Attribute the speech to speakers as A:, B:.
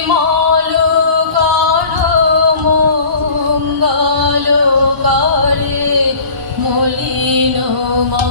A: নির্মল করো মঙ্গল করে মলিন মা